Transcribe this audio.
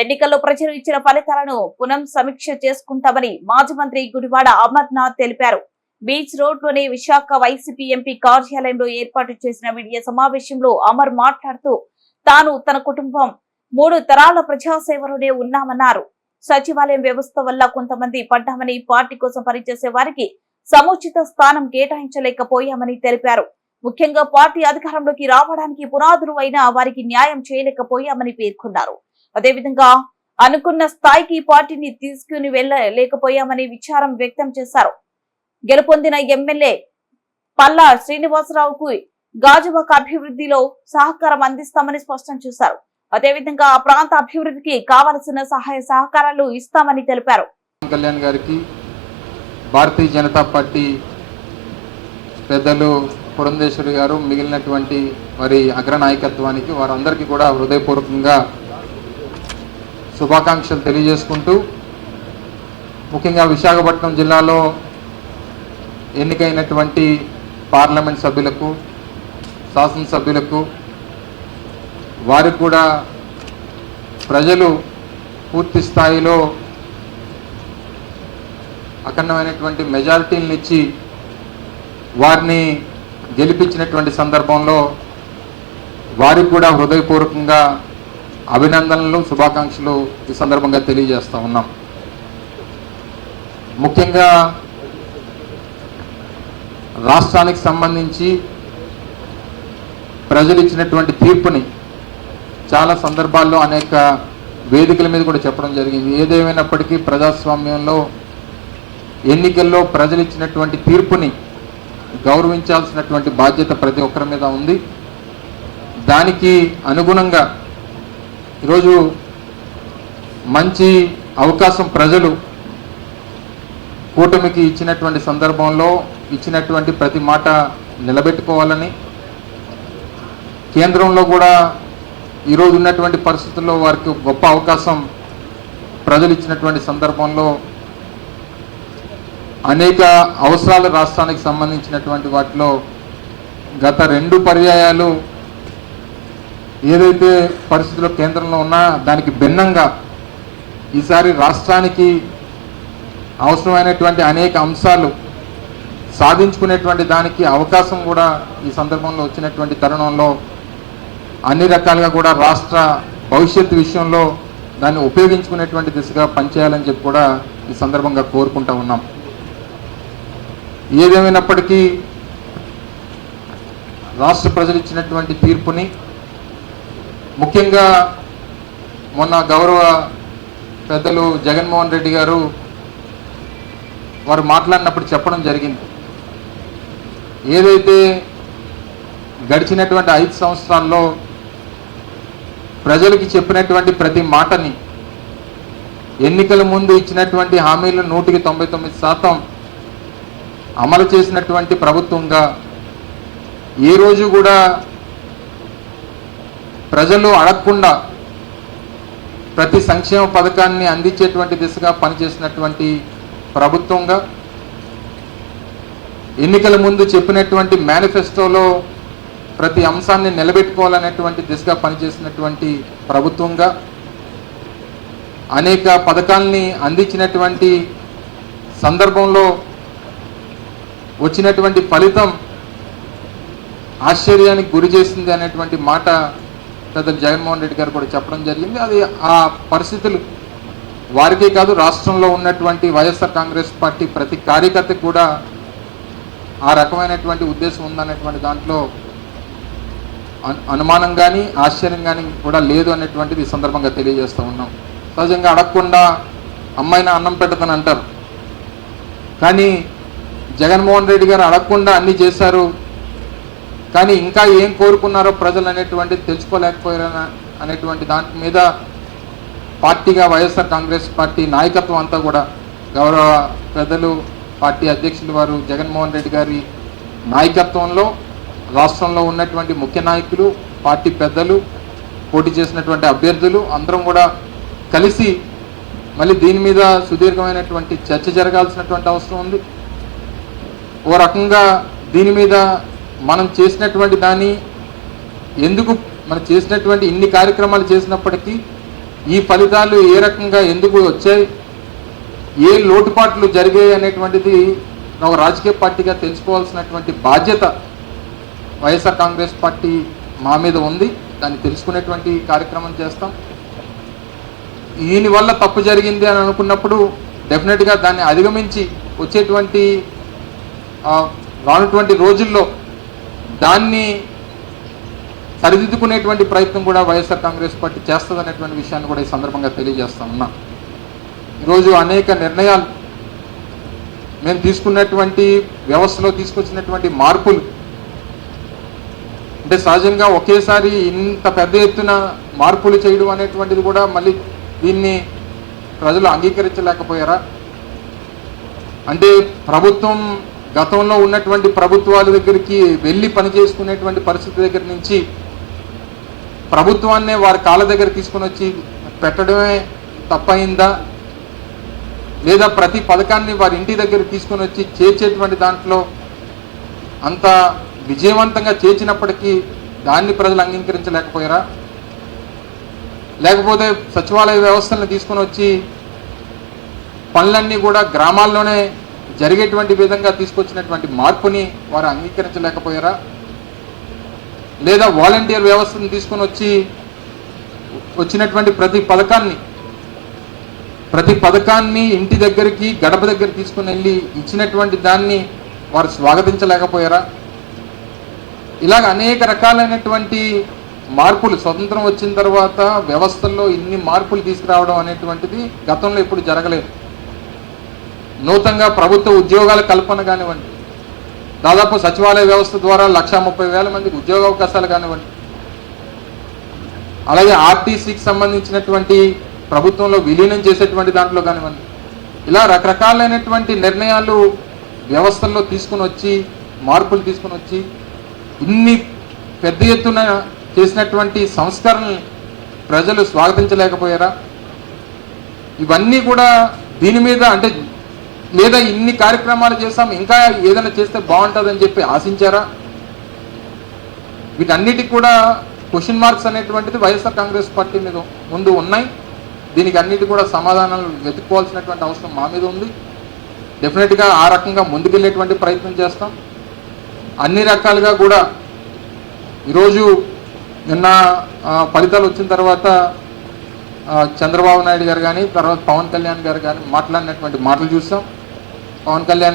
ఎన్నికల్లో ప్రజలు ఇచ్చిన ఫలితాలను పునః సమీక్ష చేసుకుంటామని మాజీ మంత్రి గుడివాడ అమర్నాథ్ తెలిపారు. బీచ్ రోడ్లోని విశాఖ వైసీపీ ఎంపీ కార్యాలయంలో ఏర్పాటు చేసిన మీడియా సమావేశంలో అమర్ మాట్లాడుతూ తాను తన కుటుంబం 3 తరాల ప్రజాసేవలోనే ఉన్నామన్నారు. సచివాలయం వ్యవస్థ వల్ల కొంతమంది పడ్డామని, పార్టీ కోసం పనిచేసే వారికి సముచిత స్థానం కేటాయించలేకపోయామని తెలిపారు. ముఖ్యంగా పార్టీ అధికారంలోకి రావడానికి పునాదులు అయిన వారికి న్యాయం చేయలేకపోయామని పేర్కొన్నారు. అదేవిధంగా అనుకున్న స్థాయికి పార్టీని తీసుకుని వెళ్లలేకపోయామని విచారం వ్యక్తం చేశారు. గెలుపొందిన ఎమ్మెల్యే పల్లా శ్రీనివాసరావుకు గాజువాక అభివృద్ధిలో సహకారం అందిస్తామని స్పష్టం చేశారు. అదేవిధంగా ఆ ప్రాంత అభివృద్ధికి కావలసిన సహాయ సహకారాలు ఇస్తామని తెలిపారు. కళ్యాణ్ గారికి, భారతీయ జనతా పార్టీ పెద్దలు పురంధేశ్వరి గారు, మిగిలినటువంటి వారి అగ్రనాయకత్వానికి వారందరికీ కూడా హృదయపూర్వకంగా శుభాకాంక్షలు తెలియజేసుకుంటూ, ముఖ్యంగా విశాఖపట్నం జిల్లాలో ఎన్నికైనటువంటి పార్లమెంట్ సభ్యులకు, శాసనసభ్యులకు వారికి కూడా ప్రజలు పూర్తి స్థాయిలో అఖండమైనటువంటి మెజారిటీలను ఇచ్చి వారిని గెలిపించినటువంటి సందర్భంలో వారికి కూడా హృదయపూర్వకంగా అభినందనలు, శుభాకాంక్షలు ఈ సందర్భంగా తెలియజేస్తూ ఉన్నాం. ముఖ్యంగా రాష్ట్రానికి సంబంధించి ప్రజలు ఇచ్చినటువంటి తీర్పుని చాలా సందర్భాల్లో అనేక వేదికల మీద కూడా చెప్పడం జరిగింది. ఏదేమైనప్పటికీ ప్రజాస్వామ్యంలో ఎన్నికల్లో ప్రజలు ఇచ్చినటువంటి తీర్పుని గౌరవించాల్సినటువంటి బాధ్యత ప్రతి ఒక్కరి మీద ఉంది. దానికి అనుగుణంగా ఈరోజు మంచి అవకాశం ప్రజలు కూటమికి ఇచ్చినటువంటి సందర్భంలో ఇచ్చినటువంటి ప్రతి మాట నిలబెట్టుకోవాలని, కేంద్రంలో కూడా ఈరోజు ఉన్నటువంటి పరిస్థితుల్లో వారికి గొప్ప అవకాశం ప్రజలు ఇచ్చినటువంటి సందర్భంలో అనేక అవసరాలు రాష్ట్రానికి సంబంధించినటువంటి వాటిలో గత 2 పర్యాయాలు ఏదైతే పరిస్థితుల్లో కేంద్రంలో ఉన్నా దానికి భిన్నంగా ఈసారి రాష్ట్రానికి అవసరమైనటువంటి అనేక అంశాలు సాధించుకునేటువంటి దానికి అవకాశం కూడా ఈ సందర్భంలో వచ్చినటువంటి తరుణంలో అన్ని రకాలుగా కూడా రాష్ట్ర భవిష్యత్తు విషయంలో దాన్ని ఉపయోగించుకునేటువంటి దిశగా పనిచేయాలని చెప్పి కూడా ఈ సందర్భంగా కోరుకుంటూ ఉన్నాం. ఏదేమైనప్పటికీ రాష్ట్ర ప్రజలు ఇచ్చినటువంటి తీర్పుని, ముఖ్యంగా మొన్న గౌరవ పెద్దలు జగన్మోహన్ రెడ్డి గారు వారు మాట్లాడినప్పుడు చెప్పడం జరిగింది. ఏదైతే గడిచినటువంటి 5 సంవత్సరాల్లో ప్రజలకి చెప్పినటువంటి ప్రతి మాటని, ఎన్నికల ముందు ఇచ్చినటువంటి హామీలు 199% అమలు చేసినటువంటి ప్రభుత్వంగా, ఏ రోజు కూడా ప్రజలు అడగకుండా ప్రతి సంక్షేమ పథకాన్ని అందించేటువంటి దిశగా పనిచేసినటువంటి ప్రభుత్వంగా, ఎన్నికల ముందు చెప్పినటువంటి మేనిఫెస్టోలో ప్రతి అంశాన్ని నిలబెట్టుకోవాలనేటువంటి దిశగా పనిచేసినటువంటి ప్రభుత్వంగా, అనేక పథకాల్ని అందించినటువంటి సందర్భంలో వచ్చినటువంటి ఫలితం ఆశ్చర్యానికి గురి చేసింది అనేటువంటి మాట పెద్దలు జగన్మోహన్ రెడ్డి గారు కూడా చెప్పడం జరిగింది. అది ఆ పరిస్థితులు వారికే కాదు, రాష్ట్రంలో ఉన్నటువంటి వైఎస్ఆర్ కాంగ్రెస్ పార్టీ ప్రతి కార్యకర్తకు కూడా ఆ రకమైనటువంటి ఉద్దేశం ఉందనేటువంటి దాంట్లో అనుమానం కానీ ఆశ్చర్యం కానీ కూడా లేదు అనేటువంటిది ఈ సందర్భంగా తెలియజేస్తూ ఉన్నాం. సహజంగా అడగకుండా అమ్మాయినా అన్నం పెట్టదని అంటారు, కానీ జగన్మోహన్ రెడ్డి గారు అడగకుండా అన్నీ చేశారు. కానీ ఇంకా ఏం కోరుకున్నారో ప్రజలు అనేటువంటిది తెలుసుకోలేకపోయారు అనేటువంటి దాని మీద పార్టీగా వైఎస్ఆర్ కాంగ్రెస్ పార్టీ నాయకత్వం అంతా కూడా గౌరవ పెద్దలు పార్టీ అధ్యక్షులు వారు జగన్మోహన్ రెడ్డి గారి నాయకత్వంలో రాష్ట్రంలో ఉన్నటువంటి ముఖ్య నాయకులు, పార్టీ పెద్దలు, పోటీ చేసినటువంటి అభ్యర్థులు అందరం కూడా కలిసి మళ్ళీ దీని మీద సుదీర్ఘమైనటువంటి చర్చ జరగాల్సినటువంటి అవసరం ఉంది. ఓ రకంగా దీని మీద మనం చేసినటువంటి దాన్ని ఎందుకు మనం చేసినటువంటి ఇన్ని కార్యక్రమాలు చేసినప్పటికీ ఈ ఫలితాలు ఏ రకంగా ఎందుకు వచ్చాయి, ఏ లోటుపాట్లు జరిగాయి అనేటువంటిది ఒక రాజకీయ పార్టీగా తెలుసుకోవాల్సినటువంటి బాధ్యత వైఎస్ఆర్ కాంగ్రెస్ పార్టీ మా మీద ఉంది. దాన్ని తెలుసుకునేటువంటి కార్యక్రమం చేస్తాం. ఈయన వల్ల తప్పు జరిగింది అని అనుకున్నప్పుడు డెఫినెట్గా దాన్ని అధిగమించి వచ్చేటువంటి రానున్నటువంటి రోజుల్లో దాన్ని సరిదిద్దుకునేటువంటి ప్రయత్నం కూడా వైఎస్ఆర్ కాంగ్రెస్ పార్టీ చేస్తుంది అనేటువంటి విషయాన్ని కూడా ఈ సందర్భంగా తెలియజేస్తా ఉన్నా. ఈరోజు అనేక నిర్ణయాలు మేము తీసుకున్నటువంటి వ్యవస్థలో తీసుకొచ్చినటువంటి మార్పులు అంటే సహజంగా ఒకేసారి ఇంత పెద్ద ఎత్తున మార్పులు చేయడం అనేటువంటిది కూడా మళ్ళీ దీన్ని ప్రజలు అంగీకరించలేకపోయారా? అంటే ప్రభుత్వం గతంలో ఉన్నటువంటి ప్రభుత్వాల దగ్గరికి వెళ్ళి పనిచేసుకునేటువంటి పరిస్థితి దగ్గర నుంచి ప్రభుత్వాన్నే వారి కాళ్ళ దగ్గర తీసుకొని వచ్చి పెట్టడమే తప్పయిందా, లేదా ప్రతి పథకాన్ని వారి ఇంటి దగ్గర తీసుకొని వచ్చి చేర్చేటువంటి దాంట్లో అంత విజయవంతంగా చేర్చినప్పటికీ దాన్ని ప్రజలు అంగీకరించలేకపోయారా? లేకపోతే సచివాలయ వ్యవస్థలను తీసుకొని వచ్చి పనులన్నీ కూడా గ్రామాల్లోనే జరిగేటువంటి విధంగా తీసుకొచ్చినటువంటి మార్పుని వారు అంగీకరించలేకపోయారా? లేదా వాలంటీర్ వ్యవస్థను తీసుకొని వచ్చినటువంటి ప్రతి పథకాన్ని ఇంటి దగ్గరికి గడప దగ్గర తీసుకుని వెళ్ళి ఇచ్చినటువంటి దాన్ని వారు స్వాగతించలేకపోయారా? ఇలాగ అనేక రకాలైనటువంటి మార్పులు స్వతంత్రం వచ్చిన తర్వాత వ్యవస్థల్లో ఇన్ని మార్పులు తీసుకురావడం అనేటువంటిది గతంలో ఎప్పుడు జరగలేదు. నూతనంగా ప్రభుత్వ ఉద్యోగాల కల్పన కానివ్వండి, దాదాపు సచివాలయ వ్యవస్థ ద్వారా 1,30,000 మందికి ఉద్యోగ అవకాశాలు కానివ్వండి, అలాగే ఆర్టీసీకి సంబంధించినటువంటి ప్రభుత్వంలో విలీనం చేసేటువంటి దాంట్లో కానివ్వండి, ఇలా రకరకాలైనటువంటి నిర్ణయాలు వ్యవస్థల్లో తీసుకుని వచ్చి మార్పులు తీసుకుని వచ్చి ఇన్ని పెద్ద ఎత్తున చేసినటువంటి సంస్కరణల్ని ప్రజలు స్వాగతించలేకపోయారా? ఇవన్నీ కూడా దీని మీద అంటే లేదా ఇన్ని కార్యక్రమాలు చేస్తాం ఇంకా ఏదైనా చేస్తే బాగుంటుందని చెప్పి ఆశించారా? వీటన్నిటికి కూడా క్వశ్చన్ మార్క్స్ అనేటువంటిది వైఎస్ఆర్ కాంగ్రెస్ పార్టీ మీద ముందు ఉన్నాయి. దీనికి అన్నిటి కూడా సమాధానాలు వెతుక్కోవాల్సినటువంటి అవసరం మా మీద ఉంది. డెఫినెట్గా ఆ రకంగా ముందుకెళ్ళేటువంటి ప్రయత్నం చేస్తాం. అన్ని రకాలుగా కూడా ఈరోజు నిన్న ఫలితాలు వచ్చిన తర్వాత చంద్రబాబు నాయుడు గారు కానీ తర్వాత పవన్ కళ్యాణ్ గారు కానీ మాట్లాడినటువంటి మాటలు చూసాం. పవన్ కళ్యాణ్